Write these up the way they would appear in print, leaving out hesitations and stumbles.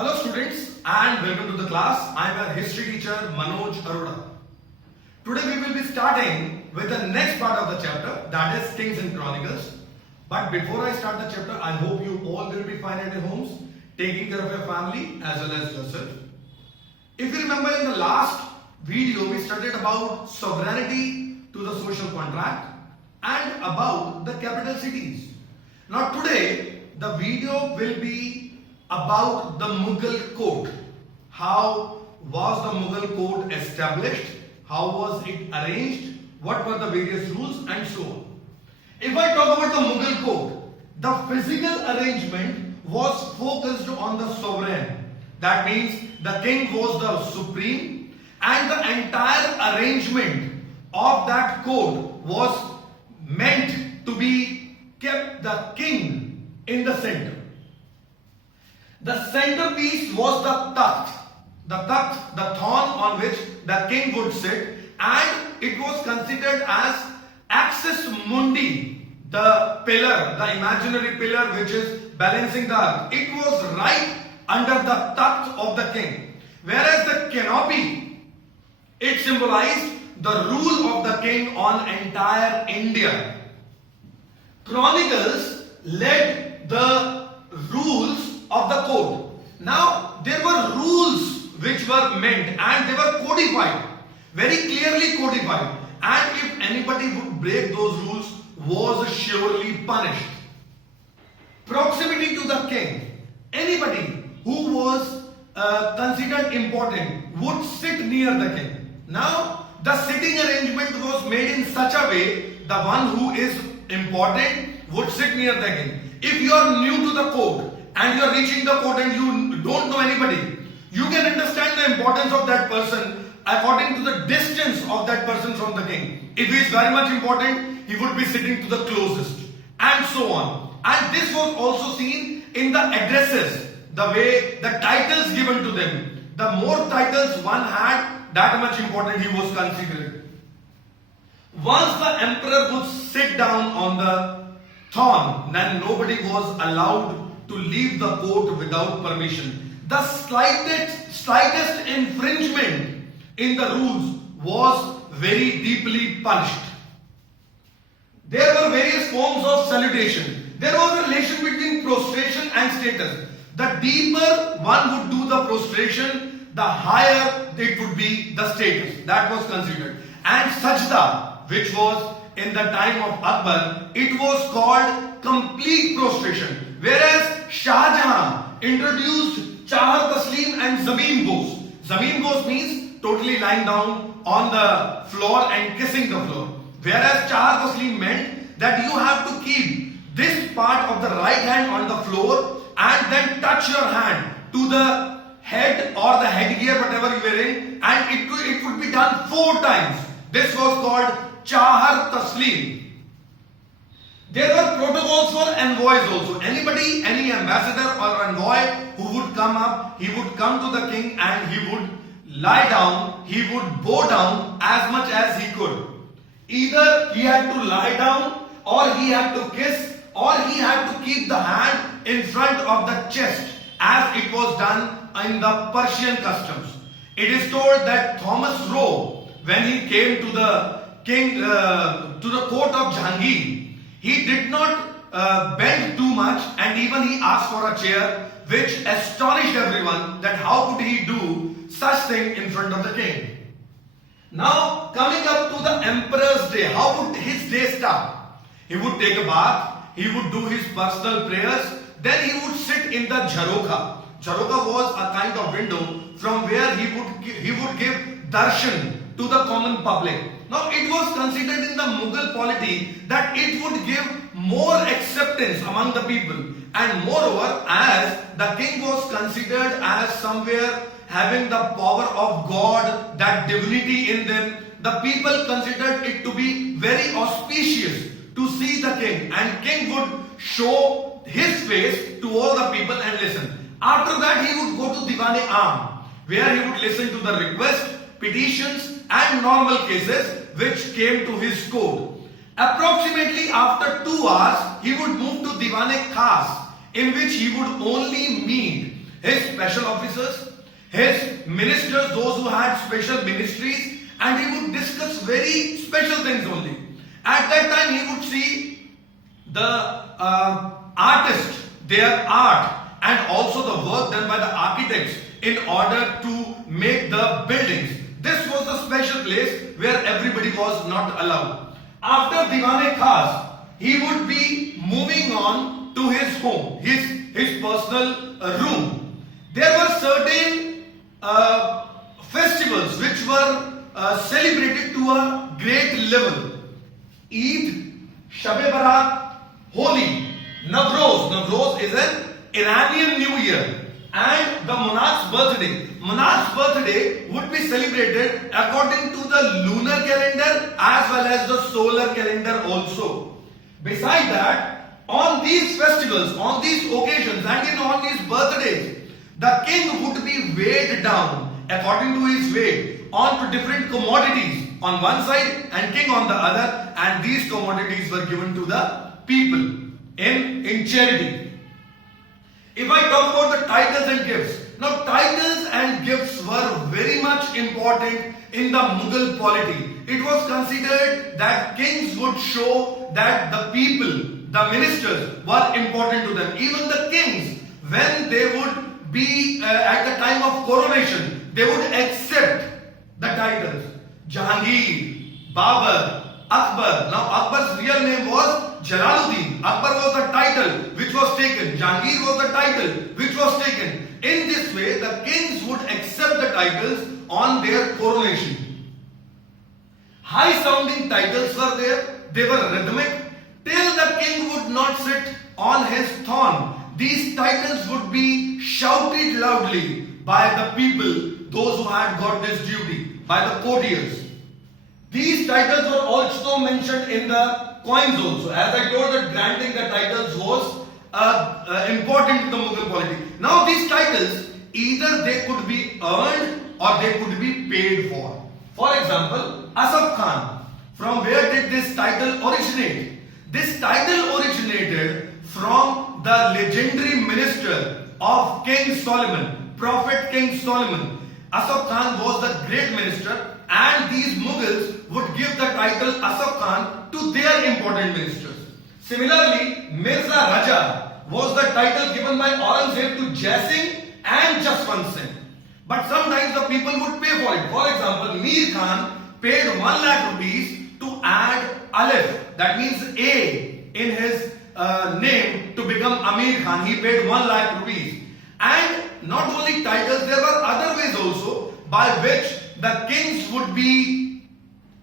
Hello students and welcome to the class. I am your history teacher Manoj Arora. Today we will be starting with the next part of the chapter, that is Kings and Chronicles. But before I start the chapter, I hope you all will be fine at your homes, taking care of your family as well as yourself. If you remember in the last video, we studied about sovereignty to the social contract and about the capital cities. Now today, the video will be about the Mughal court. How was the Mughal court established? How was it arranged? What were the various rules and so on. If I talk about the Mughal court, the physical arrangement was focused on the sovereign. That means the king was the supreme and the entire arrangement of that court was meant to be kept the king in the center. The centerpiece was the takht, the throne on which the king would sit, and it was considered as axis mundi, the pillar, the imaginary pillar which is balancing the earth. It was right under the takht of the king. Whereas the canopy, it symbolized the rule of the king on entire India. Chronicles led the rules of the court. Now, there were rules which were meant and they were codified, very clearly codified. And if anybody would break those rules, was surely punished. Proximity to the king. Anybody who was considered important would sit near the king. Now, the sitting arrangement was made in such a way, the one who is important would sit near the king. If you are new to the court and you are reaching the court and you don't know anybody, you can understand the importance of that person according to the distance of that person from the king. If he is very much important, he would be sitting to the closest, and so on. And this was also seen in the addresses, the way the titles given to them. The more titles one had, that much important he was considered. Once the emperor would sit down on the throne, then nobody was allowed to leave the court without permission. The slightest infringement in the rules was very deeply punished. There were various forms of salutation. There was a relation between prostration and status. The deeper one would do the prostration, the higher it would be the status. That was considered. And sajda, which was in the time of Akbar, it was called complete prostration. Whereas Shah Jahan introduced Chahar Taslim and Zameen Bos. Zameen Bos means totally lying down on the floor and kissing the floor. Whereas Chahar Taslim meant that you have to keep this part of the right hand on the floor and then touch your hand to the head or the headgear, whatever you are wearing, and it would be done 4 times. This was called Chahar Taslim. There were protocols for envoys also. Anybody, any ambassador or envoy who would come up, he would come to the king and he would lie down, he would bow down as much as he could. Either he had to lie down, or he had to kiss, or he had to keep the hand in front of the chest, as it was done in the Persian customs. It is told that Thomas Roe, when he came to the king, to the court of Jahangir, he did not bend too much, and even he asked for a chair, which astonished everyone that how could he do such thing in front of the king. Now coming up to the emperor's day, how would his day start? He would take a bath, he would do his personal prayers, then he would sit in the jharoka. Jharoka was a kind of window from where he would give darshan to the common public. Now it was considered in the Mughal polity that it would give more acceptance among the people, and moreover, as the king was considered as somewhere having the power of God, that divinity in them, the people considered it to be very auspicious to see the king, and king would show his face to all the people and listen. After that he would go to Diwan-e-Aam, where he would listen to the request, petitions and normal cases which came to his court. Approximately after 2 hours, he would move to Diwan-e-Khas, in which he would only meet his special officers, his ministers, those who had special ministries, and he would discuss very special things only. At that time, he would see the artists, their art, and also the work done by the architects in order to make the buildings. This was the special place where everybody was not allowed. After Diwan-e-Khas, he would be moving on to his home, his personal room. There were certain festivals which were celebrated to a great level. Eid, Shab-e-Barat, Holi, Navroz. Navroz is an Iranian New Year. And the monarch's birthday. Monarch's birthday would be celebrated according to the lunar calendar as well as the solar calendar also. Beside that, on these festivals, on these occasions and on these birthdays, the king would be weighed down according to his weight onto different commodities on one side and king on the other, and these commodities were given to the people in charity. If I talk about the titles and gifts, now titles and gifts were very much important in the Mughal polity. It was considered that kings would show that the people, the ministers, were important to them. Even the kings, when they would be at the time of coronation, they would accept the titles. Jahangir, Babur, Akbar. Now Akbar's real name was Jalaluddin. Akbar was the title which was taken. Jahangir was the title which was taken. In this way, the kings would accept the titles on their coronation. High sounding titles were there. They were rhythmic. Till the king would not sit on his throne, these titles would be shouted loudly by the people, those who had got this duty, by the courtiers. These titles were also mentioned in the coins also. As I told, that granting the titles was important to the Mughal polity. Now these titles, either they could be earned or they could be paid for. For example, Asaf Khan. From where did this title originate? This title originated from the legendary minister of King Solomon, Prophet King Solomon. Asaf Khan was the great minister, and these Mughals would give the title Asaf Khan to their important ministers. Similarly, Mirza Raja was the title given by Aurangzeb to Jai Singh and Jaswant Singh. But sometimes the people would pay for it. For example, Mir Khan paid 1 lakh rupees to add Alif, that means A, in his name to become Amir Khan. He paid 1 lakh rupees. And not only titles, there were other ways also by which the kings would be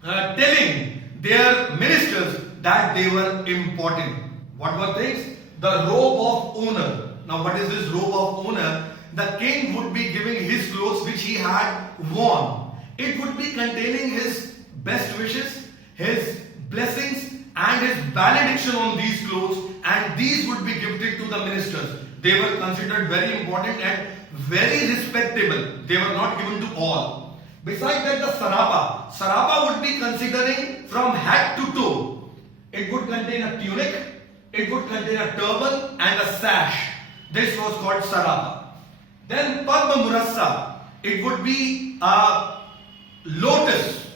telling their ministers that they were important. What were things? The robe of honor. Now what is this robe of honor? The king would be giving his clothes which he had worn. It would be containing his best wishes, his blessings and his benediction on these clothes, and these would be gifted to the ministers. They were considered very important and very respectable. They were not given to all. Besides that, the sarapa. Sarapa would be considering from head to toe. It would contain a tunic, it would contain a turban and a sash. This was called sarapa. Then Padma Murassa. It would be a lotus,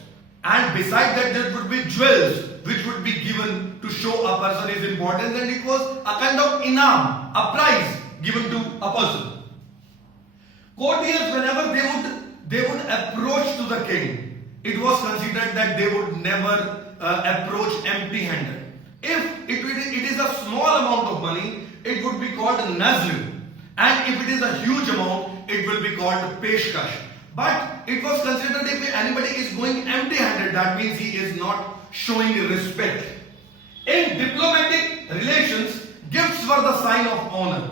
and beside that there would be jewels which would be given to show a person is important, and it was a kind of inam, a prize given to a person. Courtiers, whenever they would approach to the king, it was considered that they would never approach empty-handed. If it is a small amount of money, it would be called nazr, and if it is a huge amount, it will be called peshkash. But it was considered if anybody is going empty-handed, that means he is not showing respect. In diplomatic relations, gifts were the sign of honor.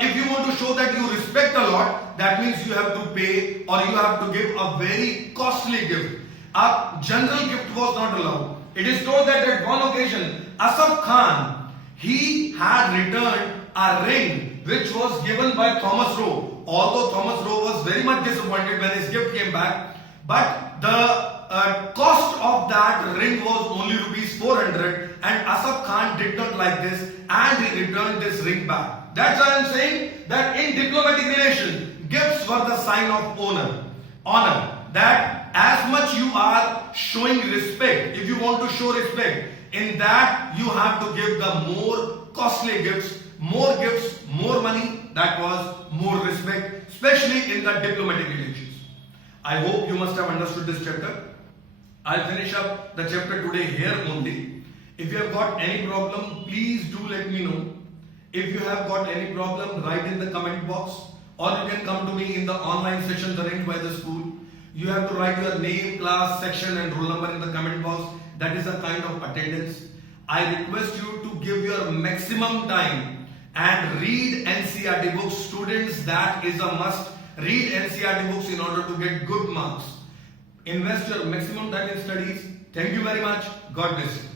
If you want to show that you respect a lot, that means you have to pay or you have to give a very costly gift. A general gift was not allowed. It is told that at one occasion, Asaf Khan, he had returned a ring which was given by Thomas Roe. Although Thomas Roe was very much disappointed when his gift came back, but the cost of that ring was only rupees 400, and Asaf Khan did not like this and he returned this ring back. That's why I'm saying that in diplomatic relations, gifts were the sign of honor. That as much you are showing respect, if you want to show respect, in that you have to give the more costly gifts, more money. That was more respect, especially in the diplomatic relations. I hope you must have understood this chapter. I'll finish up the chapter today here only. If you have got any problem, please do let me know. If you have got any problem, write in the comment box, or you can come to me in the online sessions arranged by the school. You have to write your name, class, section and roll number in the comment box. That is a kind of attendance. I request you to give your maximum time and read NCERT books. Students, that is a must. Read NCERT books in order to get good marks. Invest your maximum time in studies. Thank you very much. God bless you.